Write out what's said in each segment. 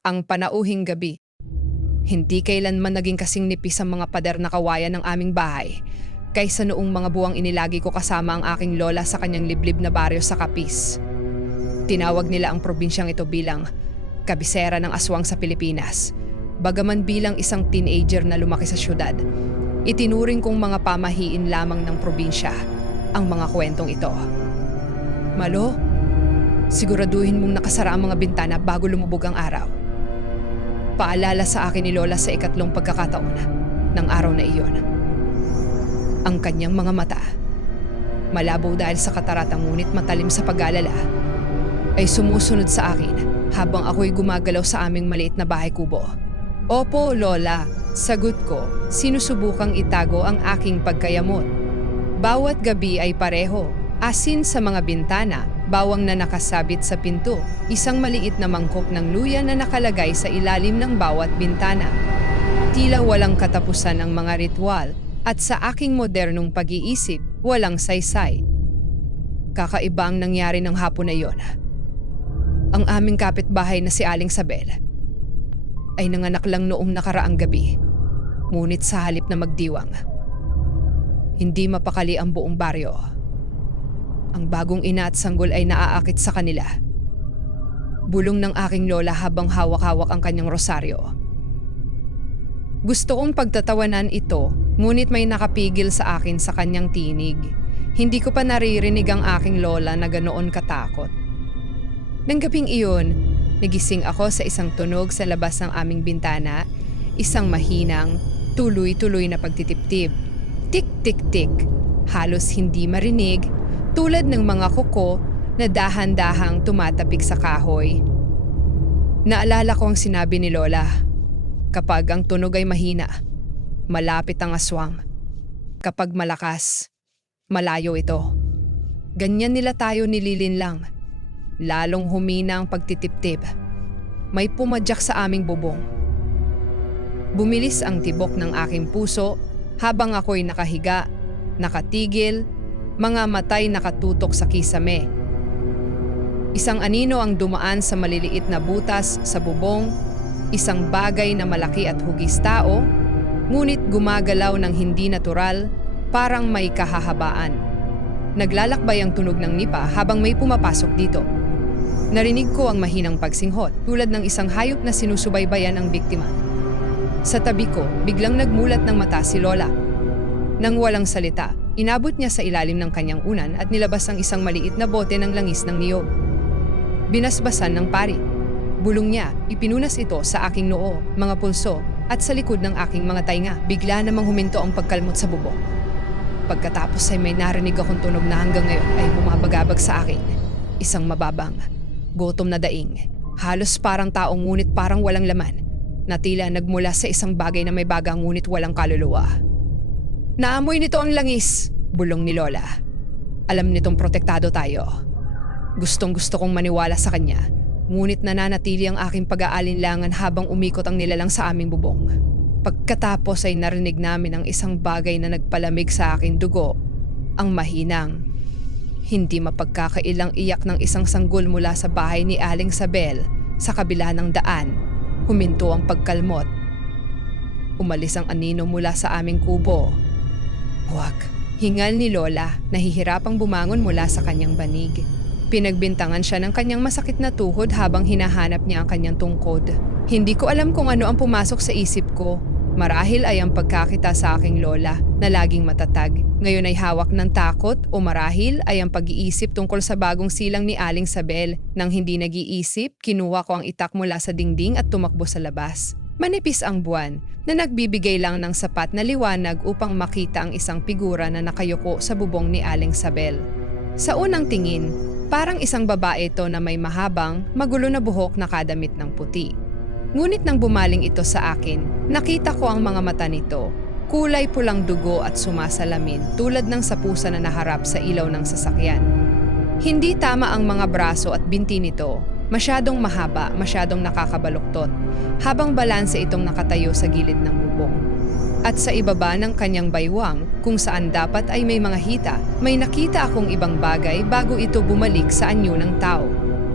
Ang panauhing gabi. Hindi kailanman naging kasing nipis ang mga pader na kawayan ng aming bahay kaysa noong mga buwang inilagi ko kasama ang aking lola sa kanyang liblib na baryo sa Capiz. Tinawag nila ang probinsyang ito bilang kabisera ng aswang sa Pilipinas. Bagaman bilang isang teenager na lumaki sa syudad, itinuring kong mga pamahiin lamang ng probinsya ang mga kwentong ito. Malo, siguraduhin mong nakasara ang mga bintana bago lumubog ang araw. Paalala sa akin ni Lola sa ikatlong pagkakataon ng araw na iyon. Ang kanyang mga mata, malabo dahil sa katarata ngunit matalim sa pag-alala, ay sumusunod sa akin habang ako'y gumagalaw sa aming maliit na bahay kubo. Opo, Lola, sagot ko, sinusubukang itago ang aking pagkayamot. Bawat gabi ay pareho, asin sa mga bintana, bawang na nakasabit sa pinto, isang maliit na mangkok ng luya na nakalagay sa ilalim ng bawat bintana. Tila walang katapusan ang mga ritual at sa aking modernong pag-iisip, walang saysay. Kakaiba ang nangyari ng hapon na iyon. Ang aming kapitbahay na si Aling Sabel ay nanganak lang noong nakaraang gabi, ngunit sa halip na magdiwang, hindi mapakali ang buong baryo. Ang bagong ina at sanggol ay naaakit sa kanila. Bulong ng aking lola habang hawak-hawak ang kanyang rosaryo. Gusto kong pagtatawanan ito, ngunit may nakapigil sa akin sa kanyang tinig. Hindi ko pa naririnig ang aking lola na ganoon katakot. Nang gabing iyon, nagising ako sa isang tunog sa labas ng aming bintana, isang mahinang, tuloy-tuloy na pagtitiptib. Tik-tik-tik, halos hindi marinig, tulad ng mga kuko na dahan-dahang tumatapik sa kahoy. Naalala ko ang sinabi ni Lola, kapag ang tunog ay mahina, malapit ang aswang. Kapag malakas, malayo ito. Ganyan nila tayo nililinlang. Lalong humina ang pagtitiptib. May pumadyak sa aming bubong. Bumilis ang tibok ng aking puso habang ako'y nakahiga, nakatigil, mga matay nakatutok sa kisame. Isang anino ang dumaan sa maliliit na butas sa bubong, isang bagay na malaki at hugis tao, ngunit gumagalaw ng hindi natural, parang may kahahabaan. Naglalakbay ang tunog ng nipa habang may pumapasok dito. Narinig ko ang mahinang pagsinghot tulad ng isang hayop na sinusubaybayan ang biktima. Sa tabi ko, biglang nagmulat ng mata si Lola. Nang walang salita, inabot niya sa ilalim ng kanyang unan at nilabas ang isang maliit na bote ng langis ng niyog. Binasbasan ng pari. Bulong niya, ipinunas ito sa aking noo, mga pulso, at sa likod ng aking mga tainga. Bigla namang huminto ang pagkalmot sa bubong. Pagkatapos ay may narinig akong tunog na hanggang ngayon ay bumabagabag sa akin. Isang mababang, gutom na daing, halos parang taong ngunit parang walang laman, na tila nagmula sa isang bagay na may baga ngunit walang kaluluwa. Naamoy nito ang langis, bulong ni Lola. Alam nitong protektado tayo. Gustong-gusto kong maniwala sa kanya, ngunit nananatili ang aking pag-aalinlangan habang umikot ang nilalang sa aming bubong. Pagkatapos ay narinig namin ang isang bagay na nagpalamig sa aking dugo, ang mahinang, hindi mapagkakailang iyak ng isang sanggol mula sa bahay ni Aling Sabel sa kabila ng daan. Huminto ang pagkalmot. Umalis ang anino mula sa aming kubo. Huwag, hingal ni Lola, nahihirapang bumangon mula sa kanyang banig. Pinagbintangan siya ng kanyang masakit na tuhod habang hinahanap niya ang kanyang tungkod. Hindi ko alam kung ano ang pumasok sa isip ko. Marahil ay ang pagkakita sa aking lola na laging matatag. Ngayon ay hawak ng takot o marahil ay ang pag-iisip tungkol sa bagong silang ni Aling Sabel. Nang hindi nag-iisip, kinuha ko ang itak mula sa dingding at tumakbo sa labas. Manipis ang buwan na nagbibigay lang ng sapat na liwanag upang makita ang isang figura na nakayuko sa bubong ni Aling Sabel. Sa unang tingin, parang isang babae ito na may mahabang, magulo na buhok na kadamit ng puti. Ngunit nang bumaling ito sa akin, nakita ko ang mga mata nito. Kulay pulang dugo at sumasalamin tulad ng sapusa na naharap sa ilaw ng sasakyan. Hindi tama ang mga braso at binti nito. Masyadong mahaba, masyadong nakakabaluktot, habang balanse itong nakatayo sa gilid ng bubong. At sa ibaba ng kanyang baywang, kung saan dapat ay may mga hita, may nakita akong ibang bagay bago ito bumalik sa anyo ng tao.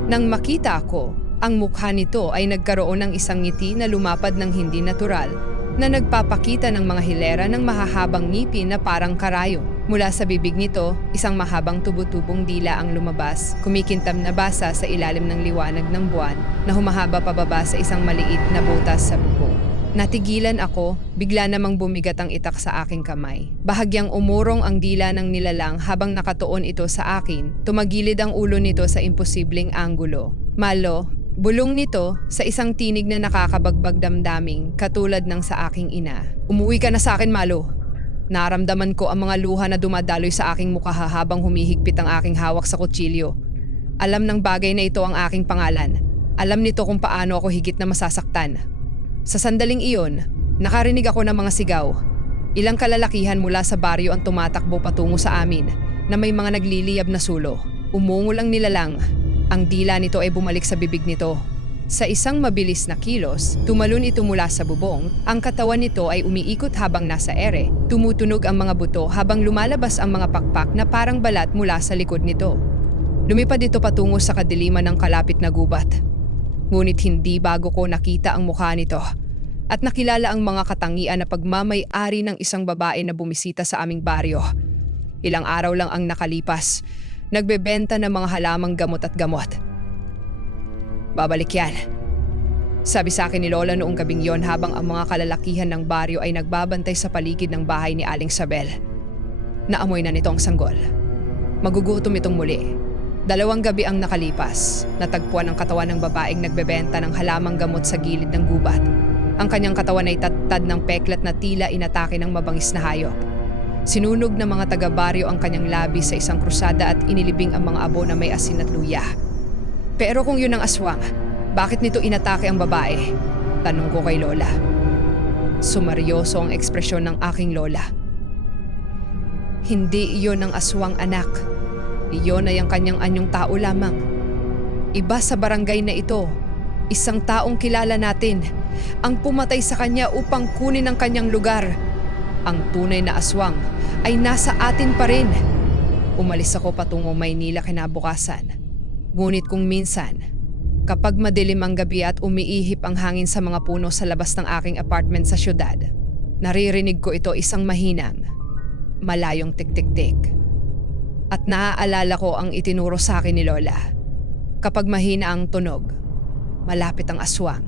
Nang makita ako, Ang mukha nito ay nagkaroon ng isang ngiti na lumapad ng hindi natural, na nagpapakita ng mga hilera ng mahahabang ngipin na parang karayo. Mula sa bibig nito, isang mahabang tubo-tubong dila ang lumabas, kumikintab na basa sa ilalim ng liwanag ng buwan na humahaba pababa sa isang maliit na butas sa bubong. Natigilan ako, bigla namang bumigat ang itak sa aking kamay. Bahagyang umurong ang dila ng nilalang habang nakatuon ito sa akin. Tumagilid ang ulo nito sa imposibleng anggulo. Malo, bulong nito sa isang tinig na nakakabagbag damdaming katulad ng sa aking ina. Umuwi ka na sa akin, Malo. Naramdaman ko ang mga luha na dumadaloy sa aking mukha habang humihigpit ang aking hawak sa kutsilyo. Alam ng bagay na ito ang aking pangalan. Alam nito kung paano ako higit na masasaktan. Sa sandaling iyon, nakarinig ako ng mga sigaw. Ilang kalalakihan mula sa baryo ang tumatakbo patungo sa amin na may mga nagliliyab na sulo. Umungol ang nilalang. Ang dila nito ay bumalik sa bibig nito. Sa isang mabilis na kilos, tumalon ito mula sa bubong. Ang katawan nito ay umiikot habang nasa ere. Tumutunog ang mga buto habang lumalabas ang mga pakpak na parang balat mula sa likod nito. Lumipad ito patungo sa kadiliman ng kalapit na gubat. Ngunit hindi bago ko nakita ang mukha nito at nakilala ang mga katangian na pagmamay-ari ng isang babae na bumisita sa aming baryo. Ilang araw lang ang nakalipas, nagbebenta ng mga halamang gamot at gamot. Babalik yan, sabi sa akin ni Lola noong gabing yon habang ang mga kalalakihan ng baryo ay nagbabantay sa paligid ng bahay ni Aling Sabel. Naamoy na nito ang sanggol. Magugutom itong muli. 2 gabi ang nakalipas, natagpuan ang katawan ng babaeng nagbebenta ng halamang gamot sa gilid ng gubat. Ang kanyang katawan ay tattad ng peklat na tila inatake ng mabangis na hayop. Sinunog ng mga taga-baryo ang kanyang labi sa isang krusada at inilibing ang mga abo na may asin at luya. Pero kung yun ang aswang, bakit nito inatake ang babae? Tanong ko kay Lola. Sumaryoso ang ekspresyon ng aking lola. Hindi iyon ang aswang, anak. Iyon ay ang kanyang anyong tao lamang. Iba sa barangay na ito, isang taong kilala natin, ang pumatay sa kanya upang kunin ang kanyang lugar. Ang tunay na aswang ay nasa atin pa rin. Umalis ako patungo Maynila kinabukasan. Ngunit kung minsan, kapag madilim ang gabi at umiihip ang hangin sa mga puno sa labas ng aking apartment sa syudad, naririnig ko ito isang mahinang, malayong tik-tik-tik. At naaalala ko ang itinuro sa akin ni Lola. Kapag mahina ang tunog, malapit ang aswang.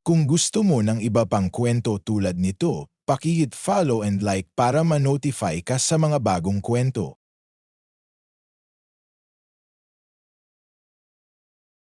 Kung gusto mo ng iba pang kwento tulad nito, paki-hit follow and like para ma-notify ka sa mga bagong kwento.